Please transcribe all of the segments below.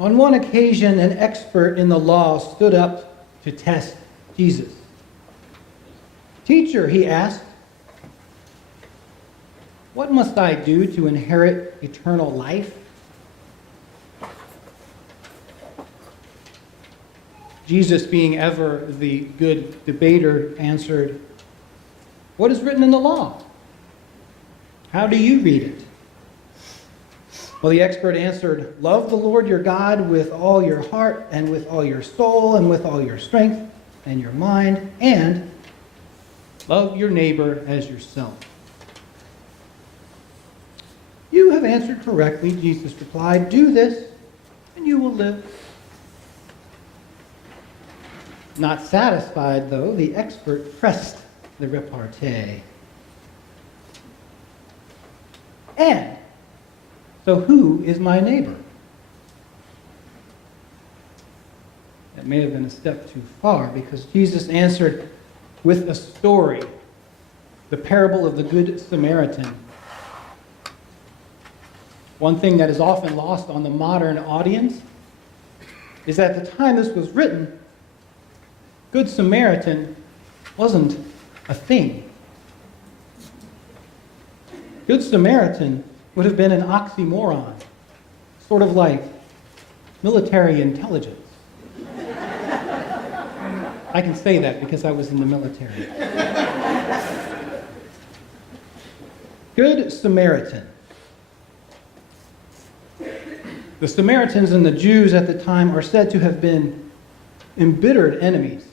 On one occasion, an expert in the law stood up to test Jesus. "Teacher," he asked, "what must I do to inherit eternal life?" Jesus, being ever the good debater, answered, "What is written in the law? How do you read it?" Well, the expert answered, "Love the Lord your God with all your heart and with all your soul and with all your strength and your mind, and love your neighbor as yourself." "You have answered correctly," Jesus replied. "Do this, and you will live." Not satisfied, though, the expert pressed the repartee. "And so who is my neighbor?" That may have been a step too far, because Jesus answered with a story, the parable of the Good Samaritan. One thing that is often lost on the modern audience is that at the time this was written, Good Samaritan wasn't a thing. Good Samaritan would have been an oxymoron, sort of like military intelligence. I can say that because I was in the military. Good Samaritan. The Samaritans and the Jews at the time are said to have been embittered enemies.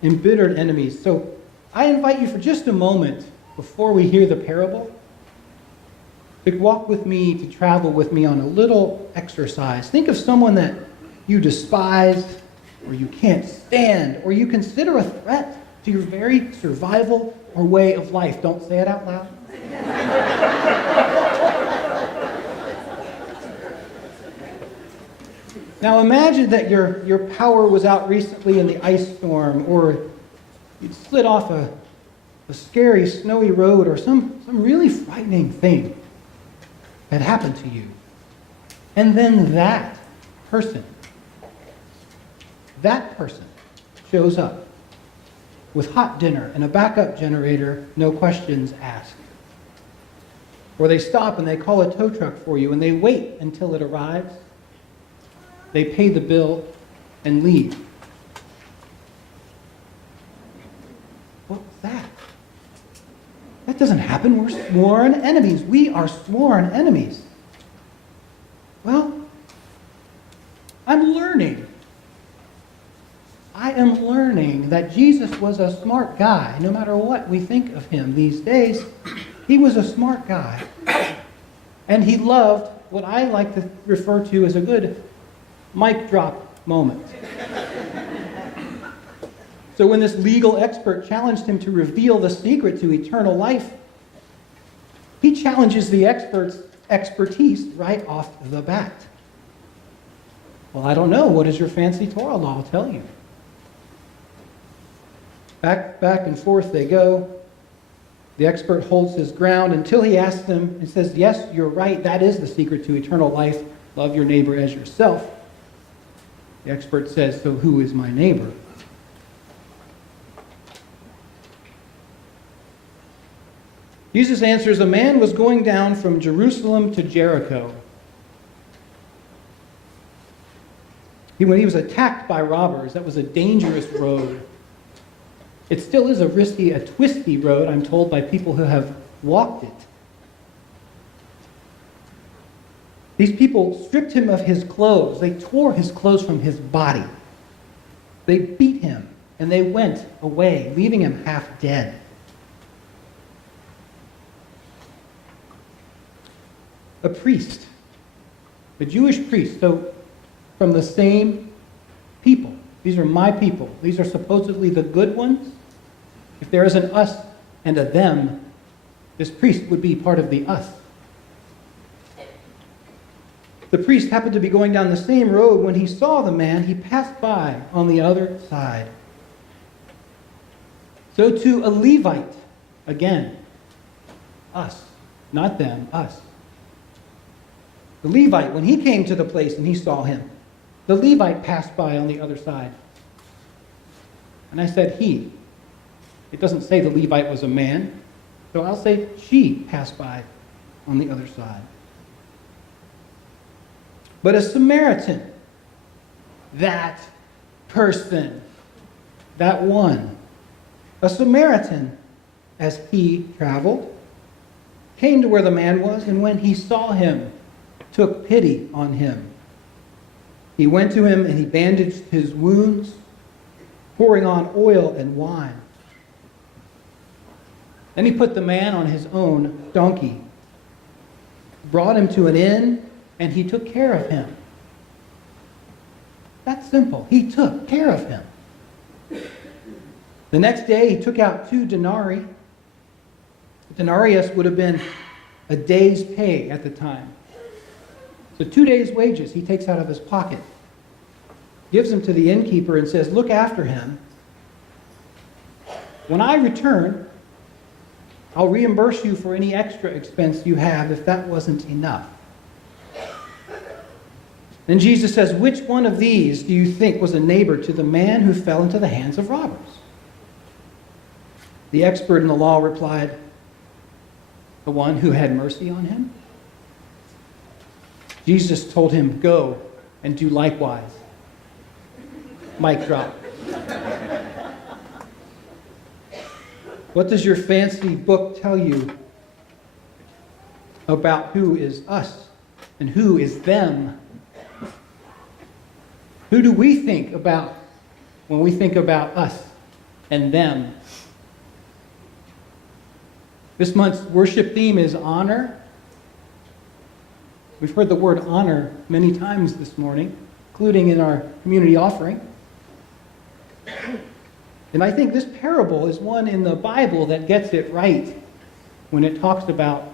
Embittered enemies. So I invite you for just a moment, before we hear the parable, to walk with me, to travel with me on a little exercise. Think of someone that you despise, or you can't stand, or you consider a threat to your very survival or way of life. Don't say it out loud. Now imagine that your power was out recently in the ice storm, or you'd slid off a scary snowy road, or some really frightening thing had happened to you. And then that person shows up with hot dinner and a backup generator, no questions asked. Or they stop and they call a tow truck for you and they wait until it arrives. They pay the bill and leave. What was that? That doesn't happen. We're sworn enemies. We are sworn enemies. Well, I'm learning. I am learning that Jesus was a smart guy. No matter what we think of him these days, he was a smart guy. And he loved what I like to refer to as a good mic drop moment. So when this legal expert challenged him to reveal the secret to eternal life, he challenges the expert's expertise right off the bat. Well, I don't know. What does your fancy Torah law tell you? Back and forth they go. The expert holds his ground until he asks them and says, yes, you're right. That is the secret to eternal life. Love your neighbor as yourself. The expert says, so who is my neighbor? Jesus answers, a man was going down from Jerusalem to Jericho. When he was attacked by robbers, that was a dangerous road. It still is a risky, a twisty road, I'm told by people who have walked it. These people stripped him of his clothes. They tore his clothes from his body. They beat him, and they went away, leaving him half dead. A priest, a Jewish priest, so from the same people. These are my people. These are supposedly the good ones. If there is an us and a them, this priest would be part of the us. The priest happened to be going down the same road. When he saw the man, he passed by on the other side. So to a Levite, again, us, not them, us. The Levite, when he came to the place and he saw him, the Levite passed by on the other side. And I said he. It doesn't say the Levite was a man, so I'll say she passed by on the other side. But a Samaritan, that person, that one, a Samaritan, as he traveled, came to where the man was, and when he saw him, took pity on him. He went to him and he bandaged his wounds, pouring on oil and wine. Then he put the man on his own donkey, brought him to an inn, and he took care of him. That's simple. He took care of him. The next day he took out 2 denarii. A denarius would have been a day's pay at the time. So 2 days' wages he takes out of his pocket, gives them to the innkeeper and says, look after him. When I return, I'll reimburse you for any extra expense you have if that wasn't enough. Then Jesus says, which one of these do you think was a neighbor to the man who fell into the hands of robbers? The expert in the law replied, the one who had mercy on him. Jesus told him, go and do likewise. Mic drop. What does your fancy book tell you about who is us and who is them? Who do we think about when we think about us and them? This month's worship theme is honor. We've heard the word honor many times this morning, including in our community offering. And I think this parable is one in the Bible that gets it right when it talks about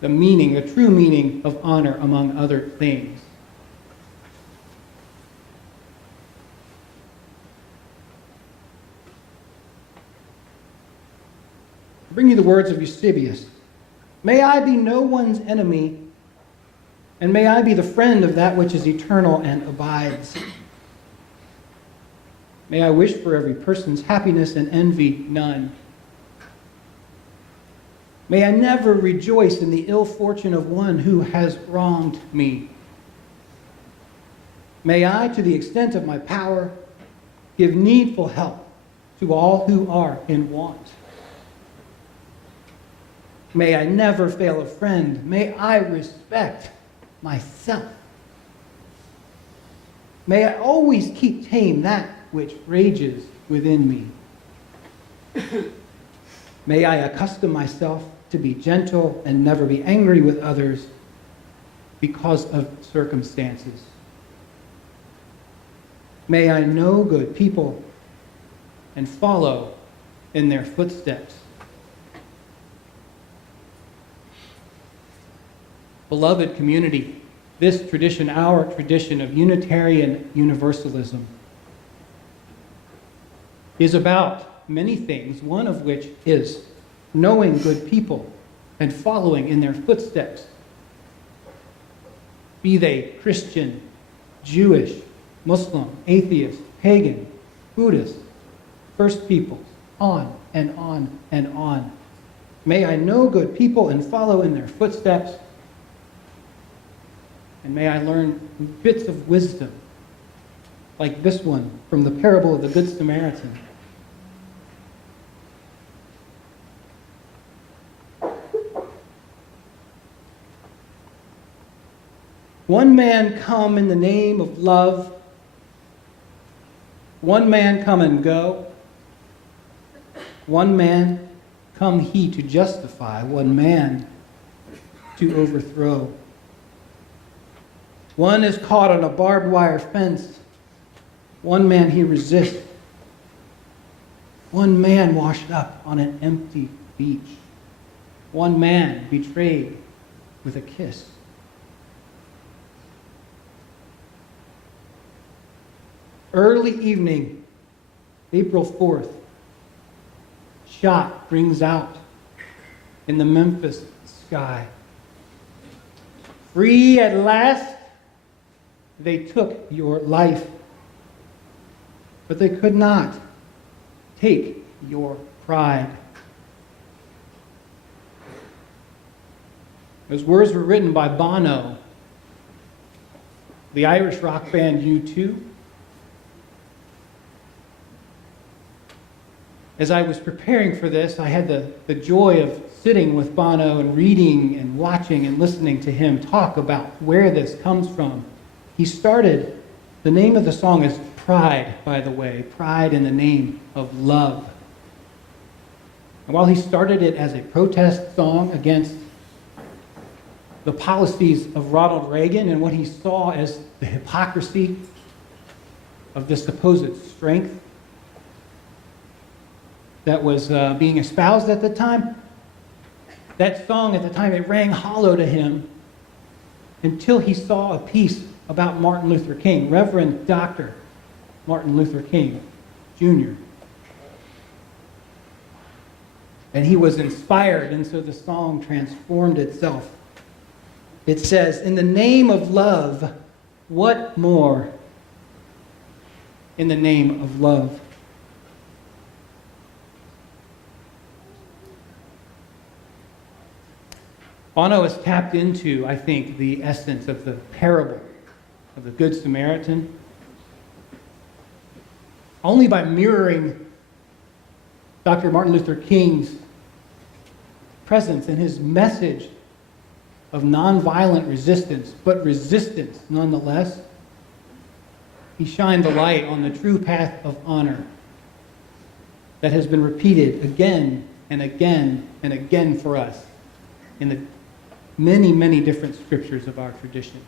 the meaning, the true meaning of honor among other things. I bring you the words of Eusebius. May I be no one's enemy, and may I be the friend of that which is eternal and abides. May I wish for every person's happiness and envy none. May I never rejoice in the ill fortune of one who has wronged me. May I, to the extent of my power, give needful help to all who are in want. May I never fail a friend. May I respect myself. May I always keep tame that which rages within me. May I accustom myself to be gentle and never be angry with others because of circumstances. May I know good people and follow in their footsteps. Beloved community, this tradition, our tradition of Unitarian Universalism, is about many things, one of which is knowing good people and following in their footsteps, be they Christian, Jewish, Muslim, atheist, pagan, Buddhist, First Peoples, on and on and on. May I know good people and follow in their footsteps, and may I learn bits of wisdom, like this one from the parable of the Good Samaritan. One man come in the name of love. One man come and go. One man come he to justify. One man to overthrow. One is caught on a barbed wire fence. One man he resists. One man washed up on an empty beach. One man betrayed with a kiss. Early evening, April 4th, shot rings out in the Memphis sky. Free at last, they took your life, but they could not take your pride. Those words were written by Bono, the Irish rock band U2. As I was preparing for this, I had the joy of sitting with Bono and reading and watching and listening to him talk about where this comes from. He started, the name of the song is Pride, by the way, Pride in the Name of Love. And while he started it as a protest song against the policies of Ronald Reagan and what he saw as the hypocrisy of this supposed strength that was being espoused at the time, that song at the time, it rang hollow to him until he saw a piece about Martin Luther King, Reverend Dr. Martin Luther King, Jr. And he was inspired, and so the song transformed itself. It says, in the name of love, what more? In the name of love. Bono has tapped into, I think, the essence of the parable of the Good Samaritan only by mirroring Dr. Martin Luther King's presence and his message of nonviolent resistance, but resistance nonetheless. He shined the light on the true path of honor that has been repeated again and again and again for us in the many, many different scriptures of our tradition.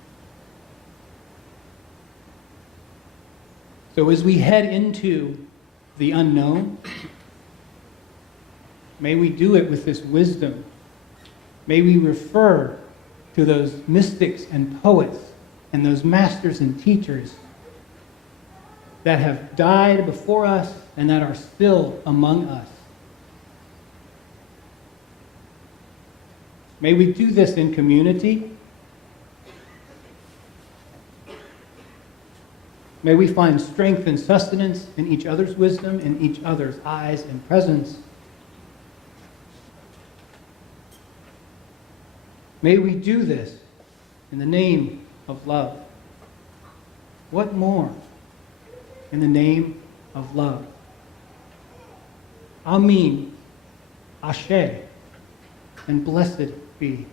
So as we head into the unknown, may we do it with this wisdom. May we refer to those mystics and poets and those masters and teachers that have died before us and that are still among us. May we do this in community. May we find strength and sustenance in each other's wisdom, in each other's eyes and presence. May we do this in the name of love. What more? In the name of love. Amen. Ashe. And blessed be.